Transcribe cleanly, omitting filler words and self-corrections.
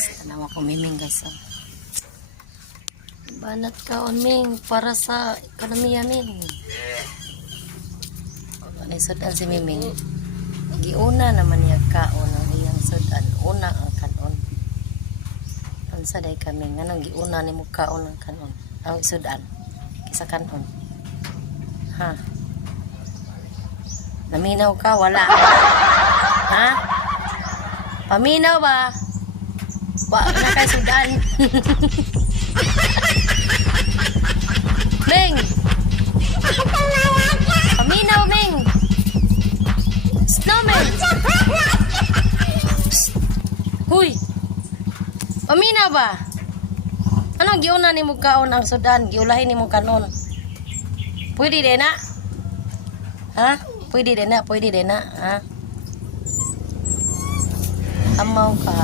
Tanawa ko miming guys. Oh. Banat ka on ming para sa ekonomiya ming. Ano sudan si miming? Giuna naman niya kaon ang iyang sudan. Una ang kanon. Unsa day kami nganong giuna nimo kaon ang kanon? Ang sudan. Kisa kanon. Ha? Naminaw ka wala. Ha? Paminaw ba? Wa na kay sudan. Ming. Paminaw Ming. Snowman. Huy. Paminaw ba? Ano giuna nimo kaon ang sudan? Giulahin nimo kanon. Pwede din na? Ha? Pwede din na? Pwede din na? Ha? Amaw ka.